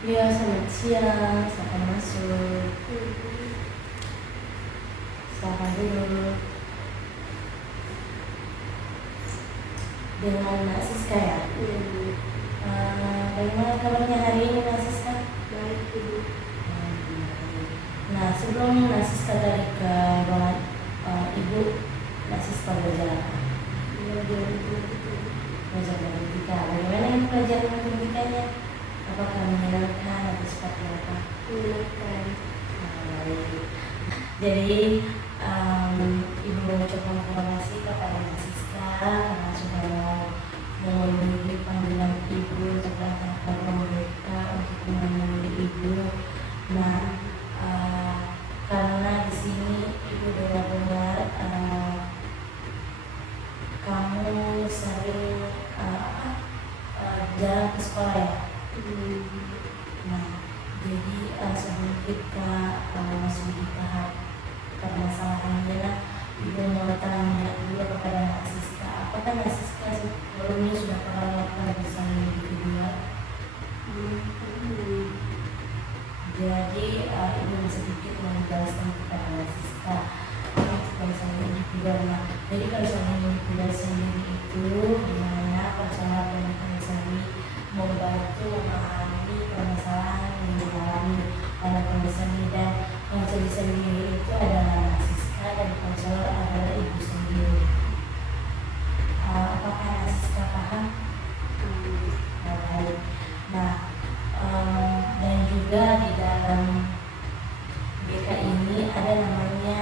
Iya, selamat siang, silakan masuk. Silakan dulu. Dengan Nak Siska ya? Bagaimana kabarnya hari ini Nak Siska? Baik, Ibu. Nah, sebelum Nak Siska tadi ke ruangan Ibu, Nak Siska belajar apa? Belajar matematika. Bagaimana yang pelajaran matematikanya? Apakah menyenangkan atau seperti apa? Menyenangkan. Baik. Jadi Ibu mengucapkan terima kasih kepada Nak Siska karena sudah memenuhi panggilan Ibu untuk datang ke rumah mereka untuk menemani Ibu. Nah, karena di sini Ibu dengar-dengar kamu sering jarang ke sekolah ya? Nah, jadi sebelum kita masuk di tahap permasalahannya, Ibu mau tanya dulu kepada Nak Siska, apakah Nak Siska sebelumnya sudah pernah melakukan bahasa Inggris kedua? Jadi Ibu bisa sedikit menjelaskan kepada Nak Siska apa itu bahasa Inggris kedua. Nah, jadi bahasa Inggris kedua sendiri itu dimana personal dan konseli membantu memahami permasalahan yang dialami oleh konseli, dan konseli sendiri itu adalah Nak Siska dan konselor adalah Ibu sendiri. Apakah Nak Siska paham? Baik. Nah, dan juga di dalam BK ini ada namanya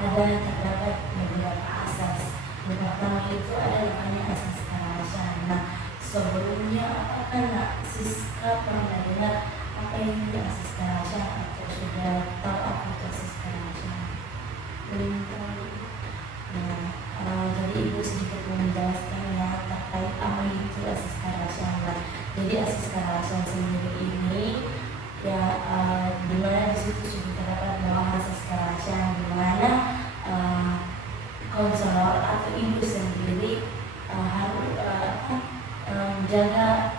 terdapat beberapa asas. Yang pertama itu ada namanya asas kehalasan. Nah, sebelumnya apakah Nak Siska pernah dengar apa ini asas kehalasan atau sudah tahu apa itu asas kehalasan? Belum tahu. Nah, jadi Ibu sedikit menjelaskannya terkait apa itu asas kehalasan. Nah, jadi asas kehalasan sendiri ini ya di mana di situ sudah terdapat bahwa asas kehalasan di mana konselor atau Ibu sendiri harus menjaga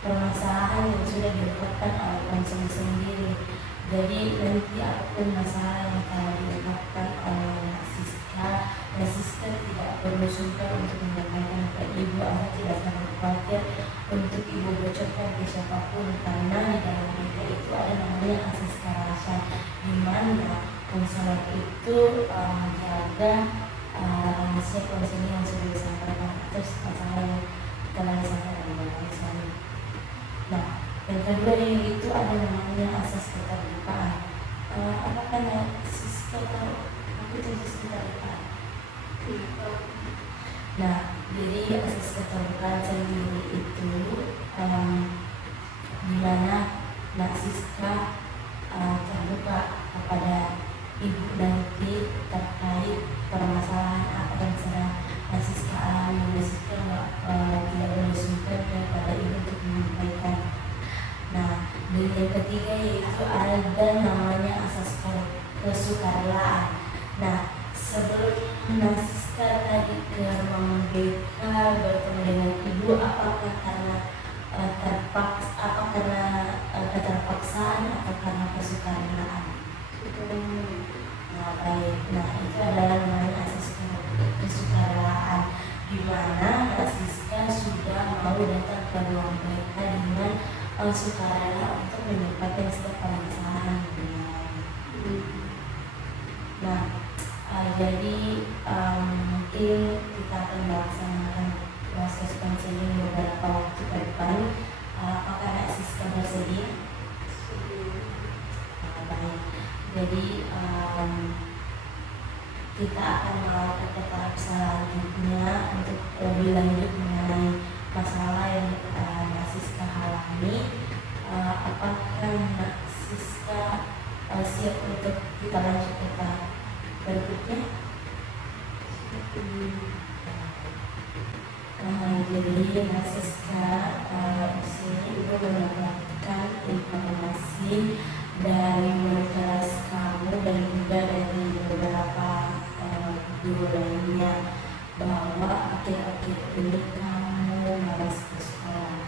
permasalahan yang sudah diungkapkan oleh konselor sendiri. Jadi nanti apapun masalah yang telah diungkapkan oleh Nak Siska tidak perlu sungkan untuk menyampaikan ke Ibu, atau tidak perlu khawatir untuk Ibu bocorkan ke siapapun, karena di dalam mereka itu ada namanya asas kehalasan, di mana konselor itu menjaga rahasia konseling yang sudah disampaikan atau masalah yang telah disampaikan oleh konselor. Nah, yang kedua itu ada namanya asas keterbukaan. Apakah Nak Siska tahu apa itu asas keterbukaan? Nah, jadi asas keterbukaan sendiri itu di mana Nak Siska terbuka kepada Ibu nanti terkait permasalahan apa yang sedang Nak Siska alami. Nak Siska tidak boleh sungkan kepada Ibu untuk menyampaikan. Nah, dan yang ketiga yaitu ada namanya asas kesukarelaan. Nah, sebelum Nak Siska tadi ke ruang BK bertemu dengan Ibu, apakah karena keterpaksaan atau karena kesukarelaan? Nah, baik. Nah, itu adalah namanya asas kesukarelaan, di mana Nak Siska sudah mau datang ke ruang BK dengan sukarela untuk menyampaikan setiap permasalahan. Nah, jadi mungkin kita akan melaksanakan proses konseling beberapa waktu ke depan. Apakah Nak Siska bersedia? Baik. Jadi kita akan melakukan ke tahap selanjutnya untuk lebih lanjut mengenai masalah yang Nak Siska alami. Apakah Nak Siska siap untuk kita lanjut ke tahap berikutnya? Jadi Nak Siska di sini Ibu mendapatkan informasi dari murid kelas kamu dan juga dari beberapa guru lainnya bahwa akhir-akhir ini kamu malas ke sekolah.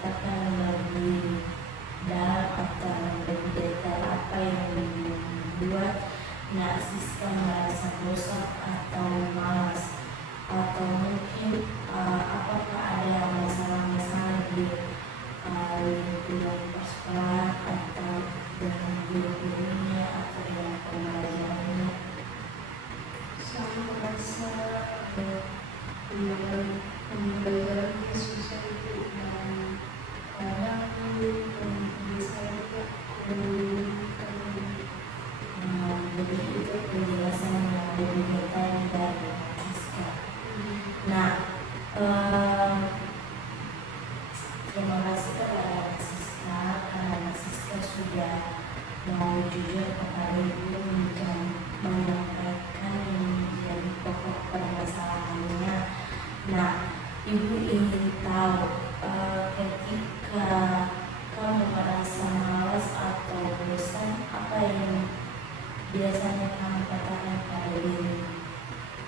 mengatakan lebih dalam atau lebih detail apa yang membuat Nak Siska merasa bosan atau malas, atau mungkin apakah ada masalah-masalah di lingkungan persekolahan atau dengan guru-gurunya atau dengan pembelajarannya. Saya merasa pembelajarannya susah itu, dan kadang bisa juga Jadi itu penjelasan yang lebih detail dari Siska. Nah, terima kasih kepada Siska karena Siska sudah mau jujur kepada ibu dan menyampaikan yang menjadi pokok permasalahannya. Nah, ibu ingin tahu ketika kamu merasa malas atau bosan, apa yang biasanya kamu katakan pada diri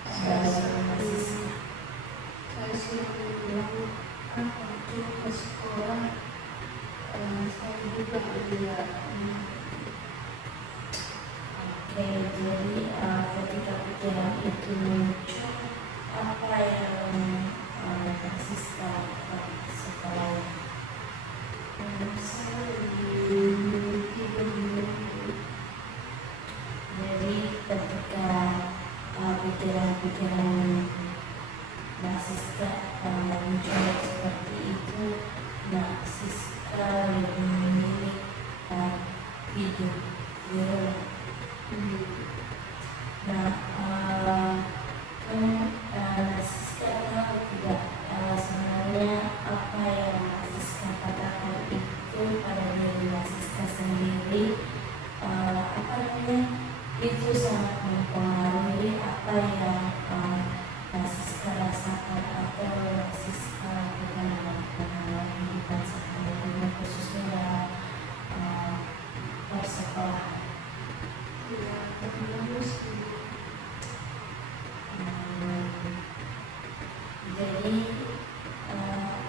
sebagai Siska? saya sering bilang waktu ke sekolah, saya juga lihat Oke, jadi ketika pikiran itu muncul, apa yang Siska lakukan setelah saya lebih tidur dulu. jadi ketika pikiran-pikiran Siska muncul seperti itu, Siska lebih memilih tidur di rumah. Siska tahu tidak sebenarnya apa yang Siska katakan itu pada diri Siska sendiri, itu sangat mempengaruhi apa yang Siska rasakan atau Siska lakukan dalam kehidupan sehari-hari, khususnya dalam persekolahan. Ya, bagus. Jadi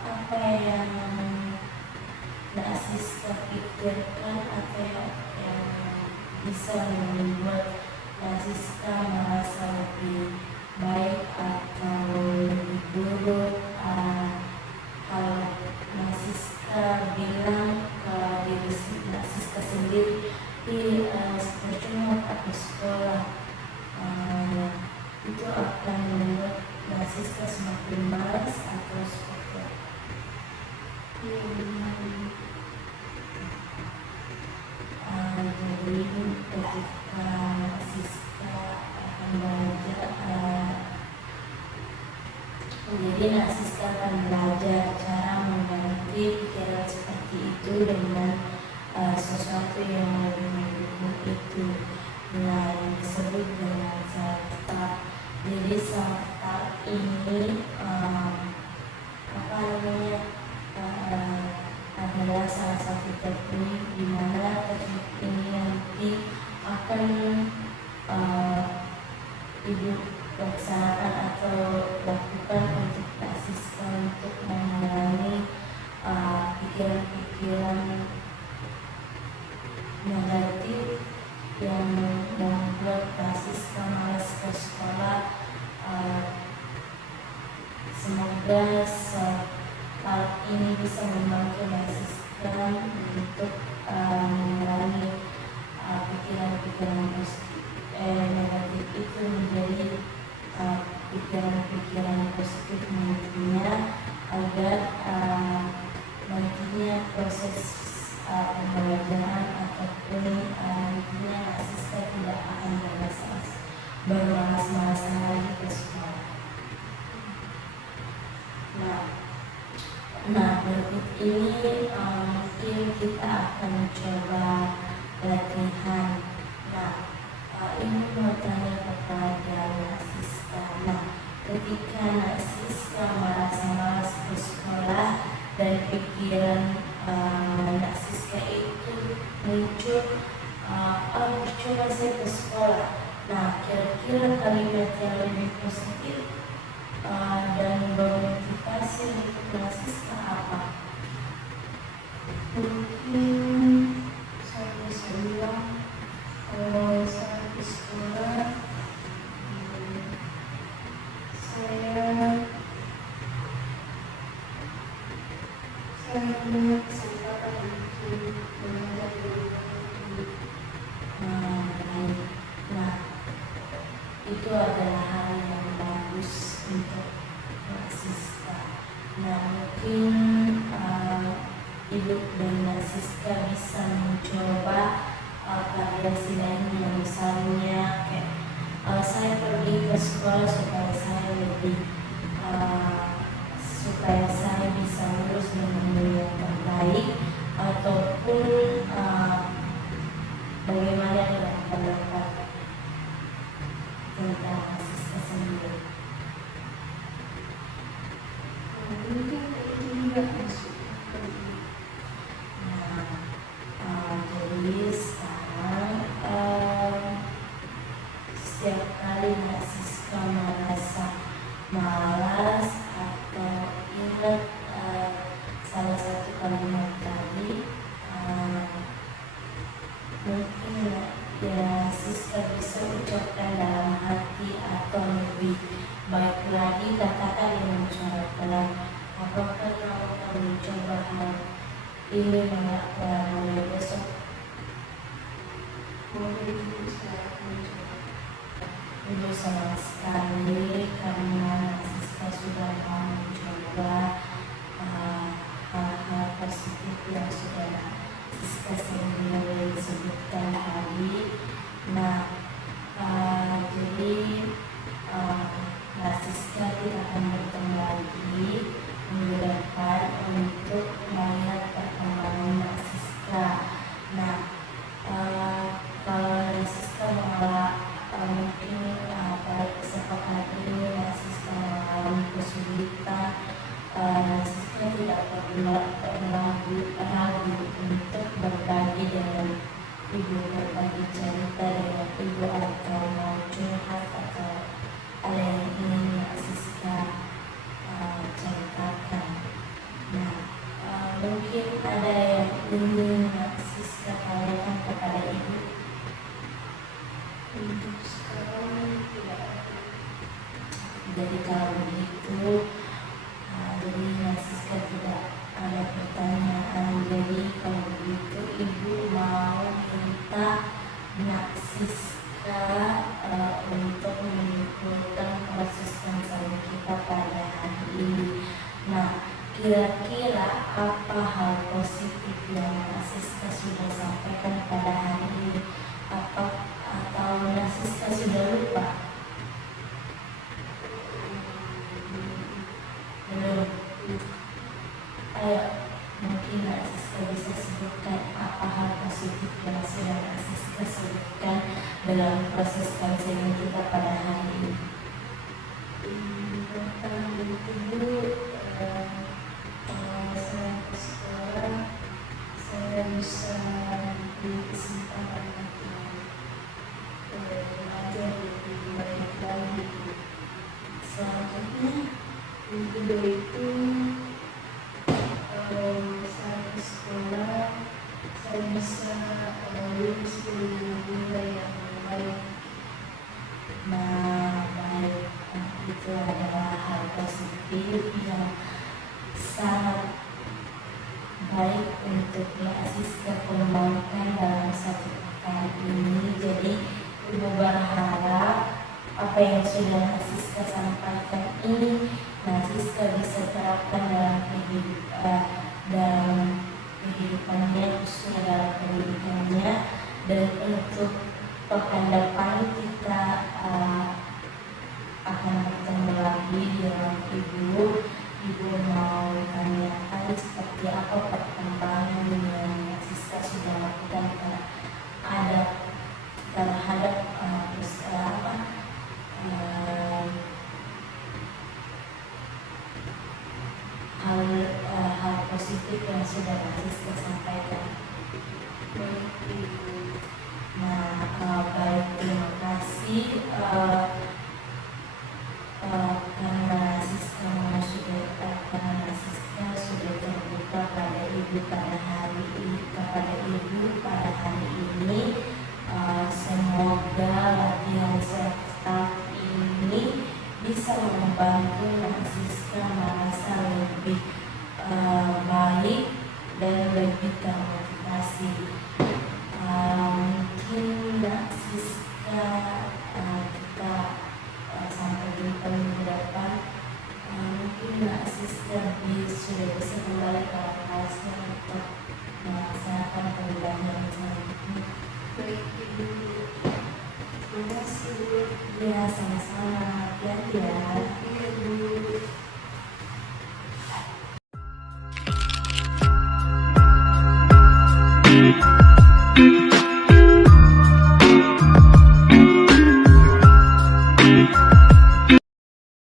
apa yang Siska pikirkan atau yang bisa membuat Siska merasa lebih baik atau lebih buruk, kalau Siska bilang ke diri Siska sendiri, percuma aku sekolah, itu akan membuat Siska semakin malas atau seperti apa? Iya, benar. Jadi ketika Siska akan belajar, Siska akan belajar cara mengganti pikiran seperti itu dengan sesuatu yang lebih mendukung itu, yang disebut dengan self-talk. Jadi self-talk ini adalah salah satu teknik di mana teknik ini nanti akan ibu laksanakan atau lakukan untuk Siska untuk mengurangi pikiran-pikiran negatif yang membuat Siska malas ke sekolah. Semoga hal ini bisa membantu Siska untuk mengurangi pikiran-pikiran negatif itu menjadi pikiran-pikiran positif nantinya, agar nantinya proses pembelajaran ataupun nantinya Siska tidak akan bermalas-malasan lagi ke sekolah. Berikut ini mungkin kita akan coba latihan. Ini mau tanya kepada Siska. Ketika Siska merasa malas ke sekolah dan pikiran Siska itu muncul, coba saya ke sekolah. Kira-kira kalimat yang lebih positif dan memotivasi untuk Siska apa? Mungkin saya bisa bilang kalau saya di sekolah, saya punya kesempatan untuk belajar dari orang tua. Baik. Nah, itu adalah hal yang bagus untuk Mbak Siska. Nah, mungkin Ibu dan Mbak Siska bisa mencoba variasi lainnya, misalnya kayak saya pergi ke sekolah supaya saya bisa lulus dengan nilai yang terbaik, ataupun bagaimana dengan pendapat tentang Siska sendiri. Mungkin itu juga masuk. Jadi sekarang setiap kali Mbak Siska merasa malas atau ingat salah satu kalimat tadi, mungkin ya Siska bisa ucapkan dalam hati, atau lebih baik lagi katakan dengan suara pelan. Apakah kamu akan mencoba hal ini mulai besok? Mungkin saya mencoba. Ibu senang sekali karena Siska sudah mau mencoba hal-hal positif yang sudah Siska sendiri sebutkan tadi. Nah, jadi Mbak Siska tidak akan bertemu lagi minggu depan untuk melihat perkembangan Mbak Siska. Nah, kalau Mbak Siska mungkin pada kesempatan ini Mbak Siska mengalami kesulitan, Siska tidak ragu untuk berbagi dengan Ibu, berbagi cerita dengan Ibu, atau mau curhat atau ada yang ingin Mbak Siska ceritakan. Nah, mungkin ada yang ingin Mbak Siska tanyakan kepada Ibu. Untuk sekarang tidak ada. Jadi kalau begitu, jadi Mbak Siska tidak ada pertanyaan. Jadi kalau begitu Ibu mau minta Mbak Siska untuk menyimpulkan proses konseling kita pada hari ini. Nah, kira-kira apa hal positif yang Mbak Siska sudah sampaikan pada hari ini? Atau Mbak Siska sudah lupa? Belum. Ayo, mungkin Mbak Siska bisa sebutkan apa hal positif yang sudah Mbak Siska sebutkan dalam proses konseling kita pada hari ini. Pertama itu kalau saya ke sekolah, saya bisa diberi kesempatan untuk belajar lebih baik lagi. Selanjutnya, yang kedua itu saya ke sekolah, saya bisa lulus dengan nilai yang baik. Nah, baik, itu adalah hal positif yang sangat baik untuk Mbak Siska kembangkan dalam satu pekan ini. Jadi Ibu berharap apa yang sudah Mbak Siska sampaikan ini Mbak Siska bisa terapkan dalam kehidupannya, khususnya dalam pendidikannya. Dan untuk pekan depan kita akan bertemu lagi dengan Ibu mau tanyakan seperti apa perkembangan yang Mbak Siska sudah lakukan terhadap hal positif yang sudah Mbak Siska sampaikan. Nah, baik, terima kasih karena Siska sudah terbuka pada Ibu kepada ibu pada hari ini. Semoga latihan self ini bisa membantu Nak Siska merasa lebih baik dan lebih termotivasi. Mungkin Nak Siska kita sampai jumpa minggu depan. Mungkin Nak Siska sudah bisa kembali ke kelasnya untuk melaksanakan pembelajaran selanjutnya. Baik Ibu, terima kasih Bu. Ya, sama-sama. Hati-hati ya. Iya Bu.